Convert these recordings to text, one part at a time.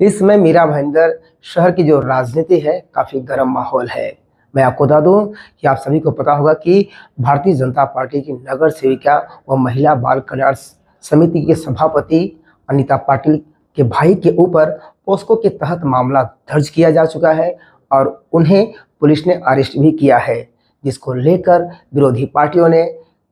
इस समय मीरा भाईंदर शहर की जो राजनीति है काफी गर्म माहौल है। मैं आपको बता दूं कि आप सभी को पता होगा कि भारतीय जनता पार्टी की नगर सेविका व महिला बाल कल्याण समिति के सभापति अनीता पाटिल के भाई के ऊपर पोस्को के तहत मामला दर्ज किया जा चुका है और उन्हें पुलिस ने अरेस्ट भी किया है, जिसको लेकर विरोधी पार्टियों ने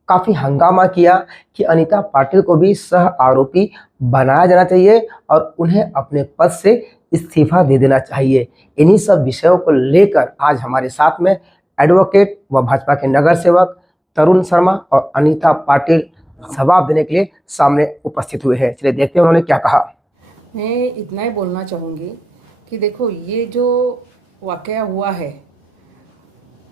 काफी हंगामा किया कि अनीता पाटिल को भी सह आरोपी बनाया जाना चाहिए और उन्हें अपने पद से इस्तीफा दे देना चाहिए। इन्हीं सब विषयों को लेकर आज हमारे साथ में एडवोकेट व भाजपा के नगर सेवक तरुण शर्मा और अनीता पाटिल जवाब देने के लिए सामने उपस्थित हुए हैं। चलिए देखते हैं उन्होंने क्या कहा। मैं इतना ही बोलना चाहूँगी कि देखो, ये जो वाकया हुआ है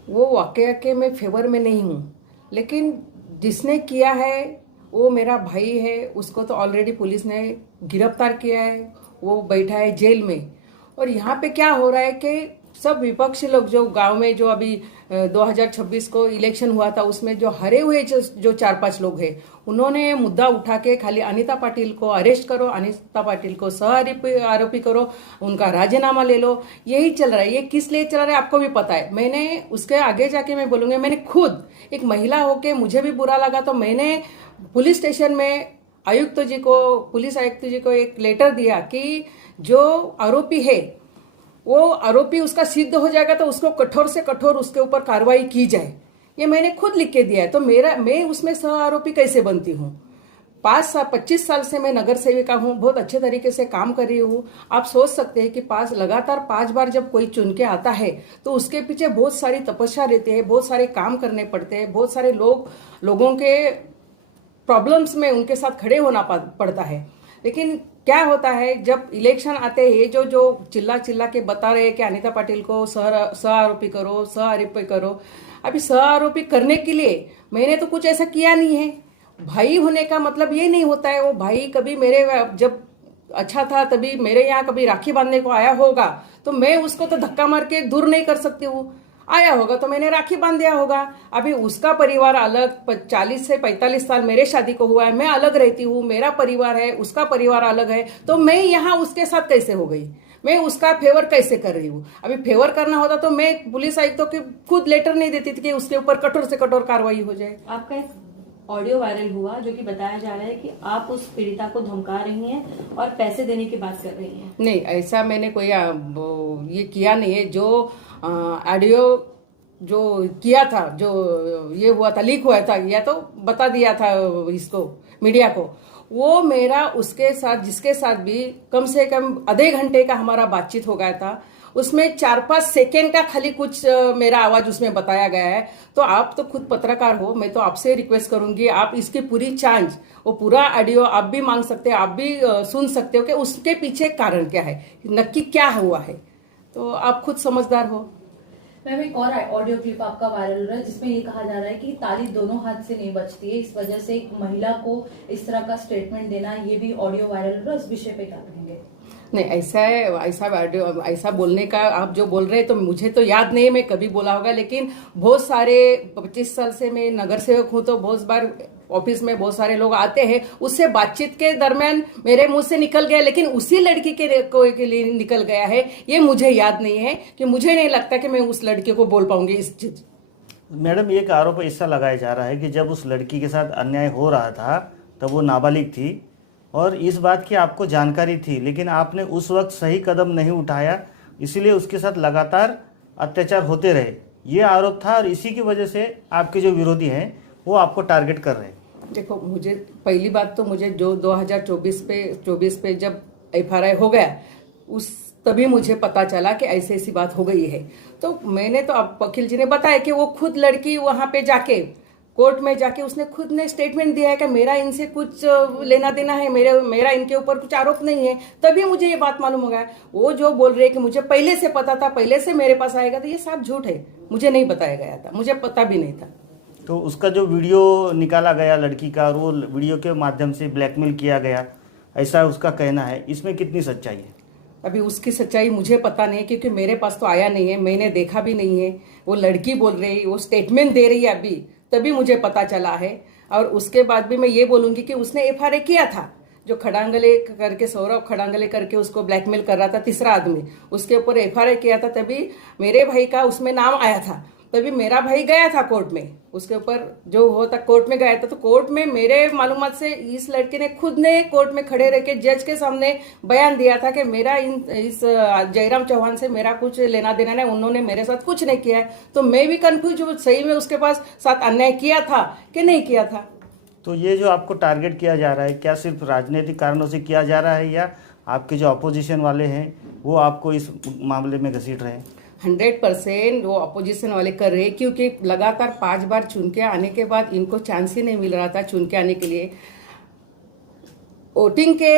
वो वाकया के मैं फेवर में नहीं हूँ, लेकिन जिसने किया है वो मेरा भाई है। उसको तो ऑलरेडी पुलिस ने गिरफ्तार किया है, वो बैठा है जेल में। और यहाँ पे क्या हो रहा है कि सब विपक्षी लोग जो गांव में जो अभी 2026 को इलेक्शन हुआ था उसमें जो हरे हुए जो 4-5 लोग हैं, उन्होंने मुद्दा उठा के खाली अनीता पाटिल को अरेस्ट करो, अनीता पाटिल को सह आरोपी करो, उनका राजीनामा ले लो। यही चल रहा है। ये किस लिए चल रहा है आपको भी पता है। मैंने उसके आगे जाके मैं बोलूँगी, मैंने खुद एक महिला होके मुझे भी बुरा लगा तो मैंने पुलिस स्टेशन में पुलिस आयुक्त जी को एक लेटर दिया कि जो आरोपी है वो आरोपी उसका सिद्ध हो जाएगा तो उसको कठोर से कठोर उसके ऊपर कार्रवाई की जाए। ये मैंने खुद लिख के दिया है। तो मैं उसमें सह आरोपी कैसे बनती हूँ? 25 साल से मैं नगर सेविका हूँ, बहुत अच्छे तरीके से काम कर रही हूँ। आप सोच सकते हैं कि लगातार 5 बार जब कोई चुन के आता है तो उसके पीछे बहुत सारी तपस्या रहती है, बहुत सारे काम करने पड़ते हैं, बहुत सारे लोगों के प्रॉब्लम्स में उनके साथ खड़े होना पड़ता है। लेकिन क्या होता है जब इलेक्शन आते हैं, जो चिल्ला के बता रहे हैं कि अनीता पाटिल को सह आरोपी करो। अभी सह आरोपी करने के लिए मैंने तो कुछ ऐसा किया नहीं है। भाई होने का मतलब ये नहीं होता है वो भाई कभी मेरे जब अच्छा था तभी मेरे यहाँ कभी राखी बांधने को आया होगा तो मैं उसको तो धक्का मार के दूर नहीं कर सकती हूँ। आया होगा तो मैंने राखी बांध दिया होगा। अभी उसका परिवार अलग, 40 से 45 साल मेरे शादी को हुआ है, मैं अलग रहती हूँ, मेरा परिवार है, उसका परिवार अलग है, तो मैं यहाँ उसके साथ कैसे हो गई? मैं उसका फेवर कैसे कर रही हूँ? अभी फेवर करना होता तो मैं पुलिस आयुक्तों की खुद लेटर नहीं देती थी कि उसके ऊपर कठोर से कठोर कार्रवाई हो जाए। आपका एक ऑडियो वायरल हुआ जो कि बताया जा रहा है कि आप उस पीड़िता को धमका रही हैं और पैसे देने की बात कर रही हैं। नहीं, ऐसा मैंने कोई ये किया नहीं है। जो ऑडियो जो किया था, जो ये हुआ था, लीक हुआ था, या तो बता दिया था इसको मीडिया को, वो मेरा उसके साथ जिसके साथ भी कम से कम आधे घंटे का हमारा बातचीत हो गया था, उसमें 4-5 सेकेंड का खाली कुछ मेरा आवाज उसमें बताया गया है। तो आप तो खुद पत्रकार हो, मैं तो आपसे रिक्वेस्ट करूंगी, आप इसकी पूरी चांज, वो पूरा ऑडियो आप भी मांग सकते हैं, आप भी सुन सकते हो कि उसके पीछे कारण क्या है, नक्की क्या हुआ है। तो आप खुद समझदार हो। मैम, एक और ऑडियो क्लिप आपका वायरल हो रहा है जिसमें ये कहा जा रहा है कि ताली दोनों हाथ से नहीं बजती है, इस वजह से एक महिला को इस तरह का स्टेटमेंट देना, ये भी ऑडियो वायरल हो रहा है। इस विषय पे क्या कहेंगे? नहीं, ऐसा बोलने का आप जो बोल रहे हैं तो मुझे तो याद नहीं है मैं कभी बोला होगा, लेकिन बहुत सारे 25 साल से मैं नगर सेवक हूं तो बहुत बार ऑफिस में बहुत सारे लोग आते हैं, उससे बातचीत के दरमियान मेरे मुंह से निकल गया, लेकिन उसी लड़की के लिए निकल गया है ये मुझे याद नहीं है, कि मुझे नहीं लगता कि मैं उस लड़के को बोल पाऊंगी इस चीज। मैडम, एक आरोप ऐसा लगाया जा रहा है कि जब उस लड़की के साथ अन्याय हो रहा था तब वो नाबालिग थी और इस बात की आपको जानकारी थी, लेकिन आपने उस वक्त सही कदम नहीं उठाया, इसीलिए उसके साथ लगातार अत्याचार होते रहे। ये आरोप था और इसी की वजह से आपके जो विरोधी हैं वो आपको टारगेट कर रहे हैं। देखो, मुझे पहली बात तो मुझे जो 2024 पे जब FRI हो गया तभी मुझे पता चला कि ऐसी बात हो गई है। तो मैंने तो अब वकील जी ने बताया कि वो खुद लड़की वहां पे जाके कोर्ट में जाके उसने खुद ने स्टेटमेंट दिया है कि मेरा इनसे कुछ लेना देना है, मेरा इनके ऊपर कुछ आरोप नहीं है। तभी मुझे ये बात मालूम हो गया। वो जो बोल रहे हैं कि मुझे पहले से पता था, पहले से मेरे पास आएगा, तो ये सब झूठ है। मुझे नहीं बताया गया था, मुझे पता भी नहीं था। तो उसका जो वीडियो निकाला गया लड़की का और वो वीडियो के माध्यम से ब्लैकमेल किया गया, ऐसा उसका कहना है, इसमें कितनी सच्चाई है? अभी उसकी सच्चाई मुझे पता नहीं, क्योंकि मेरे पास तो आया नहीं है, मैंने देखा भी नहीं है। वो लड़की बोल रही है, वो स्टेटमेंट दे रही है अभी, तभी मुझे पता चला है। और उसके बाद भी मैं ये बोलूंगी कि उसने FRI किया था, जो खड़ांगले करके, सौरभ खड़ांगले करके उसको ब्लैकमेल कर रहा था, तीसरा आदमी, उसके ऊपर एफआईआर किया था। तभी मेरे भाई का उसमें नाम आया था। तभी मेरा भाई गया था कोर्ट में, उसके ऊपर जो होता कोर्ट में गया था। तो कोर्ट में मेरे मालूमात से इस लड़के ने खुद ने कोर्ट में खड़े रह के जज के सामने बयान दिया था कि मेरा इस जयराम चौहान से मेरा कुछ लेना देना नहीं, उन्होंने मेरे साथ कुछ नहीं किया है। तो मैं भी कंफ्यूज हूँ, सही में उसके पास साथ अन्याय किया था कि नहीं किया था। तो ये जो आपको टारगेट किया जा रहा है, क्या सिर्फ राजनीतिक कारणों से किया जा रहा है, या आपके जो अपोजिशन वाले हैं वो आपको इस मामले में घसीट रहे हैं? 100% वो अपोजिशन वाले कर रहे, क्योंकि लगातार 5 बार चुन के आने के बाद इनको चांस ही नहीं मिल रहा था चुन के आने के लिए। वोटिंग के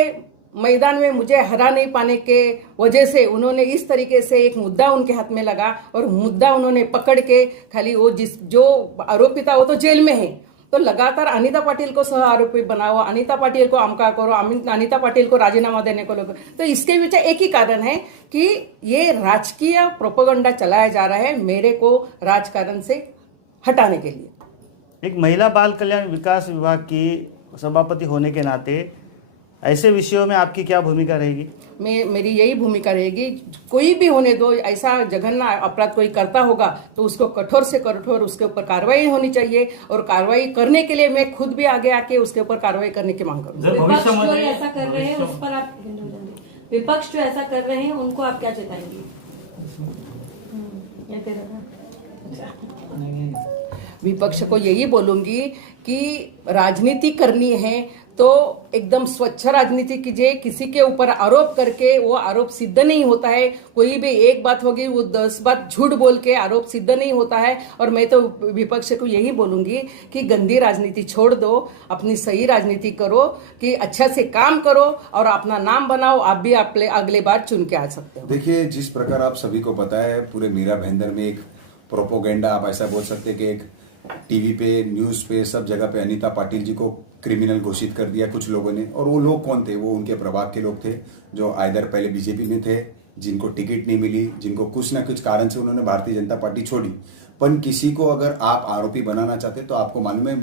मैदान में मुझे हरा नहीं पाने के वजह से उन्होंने इस तरीके से एक मुद्दा उनके हाथ में लगा और मुद्दा उन्होंने पकड़ के खाली वो जो आरोपी था वो तो जेल में है, तो लगातार अनीता पाटिल को सह आरोपी बनाओ, अनीता पाटिल को अमका करो, अनीता पाटिल को राजीनामा देने को लोग। तो इसके पीछे एक ही कारण है कि ये राजकीय प्रोपेगेंडा चलाया जा रहा है मेरे को राजकारण से हटाने के लिए। एक महिला बाल कल्याण विकास विभाग की सभापति होने के नाते ऐसे विषयों में आपकी क्या भूमिका रहेगी? मेरी यही भूमिका रहेगी, कोई भी होने दो, ऐसा जघन्य अपराध कोई करता होगा तो उसको कठोर से कठोर उसके ऊपर कार्रवाई होनी चाहिए, और कार्रवाई करने के लिए मैं खुद भी आगे आके उसके ऊपर कार्रवाई करने की मांग करूंगा। विपक्ष जो ऐसा कर रहे हैं उस पर आप, विपक्ष जो ऐसा कर रहे हैं उनको आप क्या चेताएंगे? विपक्ष को यही बोलूंगी कि राजनीति करनी है तो एकदम स्वच्छ राजनीति कीजिए। किसी के ऊपर आरोप करके वो आरोप सिद्ध नहीं होता है। कोई भी एक बात होगी वो 10 बात झूठ बोल के आरोप सिद्ध नहीं होता है। और मैं तो विपक्ष को यही बोलूंगी कि गंदी राजनीति छोड़ दो, अपनी सही राजनीति करो, कि अच्छा से काम करो और अपना नाम बनाओ। आप भी अगले बार चुन के आ सकते हो। देखिए, जिस प्रकार आप सभी को पता है, पूरे मीरा भाईंदर में एक प्रोपोगेंडा, आप ऐसा बोल सकते हैं कि एक टीवी पे, न्यूज पे, सब जगह पे अनीता पाटिल जी को क्रिमिनल घोषित कर दिया कुछ लोगों ने। और वो लोग कौन थे? वो उनके प्रभाव के लोग थे जो आइदर पहले बीजेपी में थे, जिनको टिकट नहीं मिली, जिनको कुछ ना कुछ कारण से उन्होंने भारतीय जनता पार्टी छोड़ी। पर किसी को अगर आप आरोपी बनाना चाहते तो आपको मालूम है,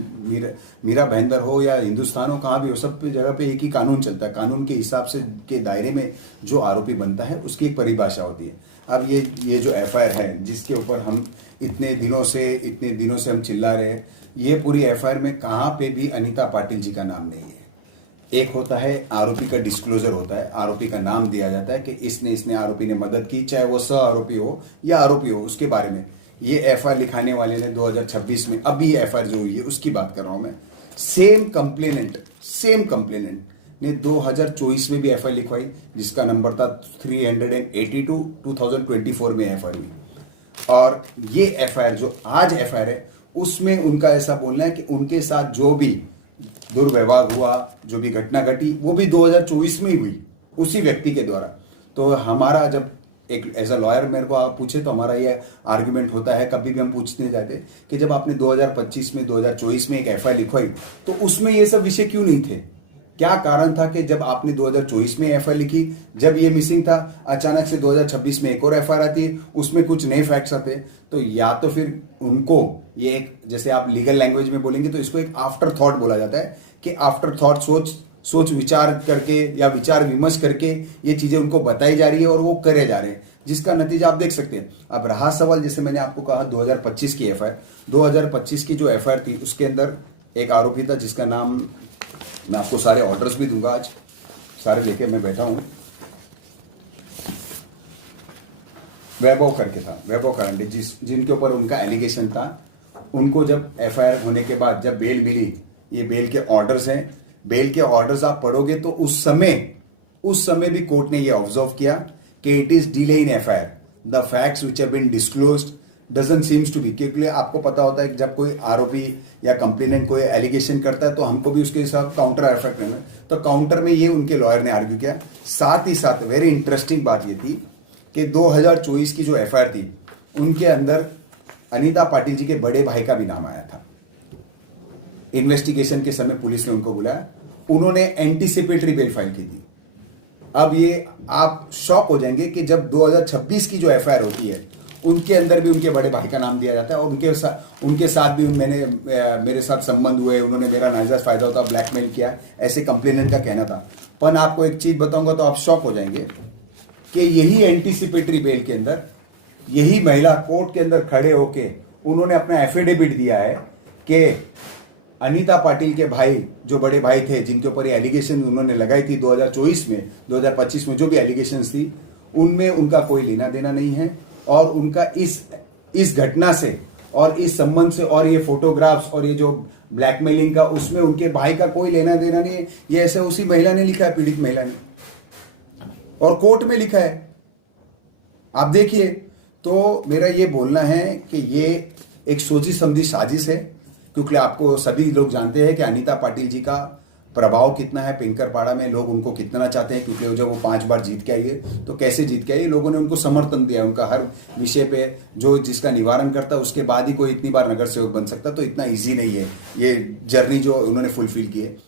मीरा भाईंदर हो या हिंदुस्तान हो, कहाँ भी हो, सब जगह पे एक ही कानून चलता है। कानून के हिसाब से के दायरे में जो आरोपी बनता है उसकी एक परिभाषा होती है। अब ये जो एफआईआर है जिसके ऊपर हम इतने दिनों से हम चिल्ला रहे हैं, ये पूरी एफआईआर में कहाँ पे भी अनीता पाटिल जी का नाम नहीं है। एक होता है आरोपी का डिस्क्लोजर होता है, आरोपी का नाम दिया जाता है कि इसने आरोपी ने मदद की, चाहे वो सह आरोपी हो या आरोपी हो, उसके बारे में। ये एफआईआर लिखाने वाले ने 2026 में, अभी एफआईआर जो हुई है उसकी बात कर रहा हूं मैं, सेम कंप्लेनेंट ने 2024 में भी एफआईआर लिखवाई, जिसका नंबर था 382, 2024 में एफआईआर हुई। और ये एफआईआर जो आज एफआईआर है उसमें उनका ऐसा बोलना है कि उनके साथ जो भी दुर्व्यवहार हुआ, जो भी घटना घटी, वो भी 2024 में ही हुई उसी व्यक्ति के द्वारा। तो हमारा जब एक एज अ लॉयर मेरे को आप पूछे तो हमारा ये आर्ग्यूमेंट होता है, कभी भी हम पूछने जाते कि जब आपने 2025 में 2024 में एक एफआईआर लिखवाई तो उसमें ये सब विषय क्यों नहीं थे? क्या कारण था कि जब आपने 2024 में एफआईआर लिखी, जब ये मिसिंग था, अचानक से 2026 में एक और एफआईआर आती है, उसमें कुछ नए फैक्ट्स आते? तो या तो फिर उनको ये एक, जैसे आप लीगल लैंग्वेज में बोलेंगे तो इसको एक आफ्टर थॉट बोला जाता है कि आफ्टर थॉट सोच विचार करके या विचार विमर्श करके ये चीजें उनको बताई जा रही है और वो करे जा रहे हैं, जिसका नतीजा आप देख सकते हैं। अब रहा सवाल, जैसे मैंने आपको कहा 2025 की एफआईआर, 2025 की जो एफआईआर थी उसके अंदर एक आरोपी था जिसका नाम, मैं आपको सारे ऑर्डर्स भी दूंगा, आज सारे लेके मैं बैठा हूं, वैभव करके था, वैभव करंडे, जिनके ऊपर उनका एलिगेशन था। उनको जब एफआईआर होने के बाद जब बेल मिली, ये बेल के ऑर्डर्स हैं, बेल के ऑर्डर्स आप पढ़ोगे तो उस समय भी कोर्ट ने ये ऑब्जर्व किया कि it is delay in FIR, the facts which have been disclosed doesn't seems to be. क्योंकि आपको पता होता है कि जब कोई आरोपी या कंप्लेनेंट कोई एलिगेशन करता है तो हमको भी उसके साथ काउंटर एफर्ट करना है। तो काउंटर में ये उनके लॉयर ने आर्ग्यू किया। साथ ही साथ वेरी इंटरेस्टिंग बात ये थी कि 2024 की जो एफआईआर थी उनके अंदर अनीता पाटिल जी के बड़े भाई का भी नाम आया था। इन्वेस्टिगेशन के समय पुलिस ने उनको बुलाया, उन्होंने एंटीसिपेटरी बेल फाइल की थी। अब ये आप शॉक हो जाएंगे कि जब 2026 की जो एफआईआर होती है उनके अंदर भी उनके बड़े भाई का नाम दिया जाता है, और उनके साथ भी मेरे साथ संबंध हुए, उन्होंने मेरा नाजायज फायदा होता ब्लैकमेल किया, ऐसे कंप्लेनेंट का कहना था। पर आपको एक चीज बताऊंगा तो आप शॉक हो जाएंगे कि यही एंटीसिपेटरी बेल के अंदर यही महिला कोर्ट के अंदर खड़े होके उन्होंने अपना एफिडेविट दिया है कि अनीता पाटिल के भाई, जो बड़े भाई थे जिनके ऊपर ये एलिगेशन उन्होंने लगाई थी 2024 में 2025 में जो भी एलिगेशंस थी, उनमें उनका कोई लेना देना नहीं है, और उनका इस घटना से और इस संबंध से और ये फोटोग्राफ्स और ये जो ब्लैकमेलिंग का, उसमें उनके भाई का कोई लेना देना नहीं है। ये ऐसे उसी महिला ने लिखा है, पीड़ित महिला ने, और कोर्ट में लिखा है, आप देखिए। तो मेरा ये बोलना है कि ये एक सोची समझी साजिश है, क्योंकि आपको सभी लोग जानते हैं कि अनीता पाटिल जी का प्रभाव कितना है पिंकरपाड़ा में, लोग उनको कितना चाहते हैं, क्योंकि जब वो 5 बार जीत के आई है तो कैसे जीत के आई, लोगों ने उनको समर्थन दिया, उनका हर विषय पे जो जिसका निवारण करता है उसके बाद ही कोई इतनी बार नगर सेवक बन सकता, तो इतना ईजी नहीं है ये जर्नी जो उन्होंने फुलफिल की है।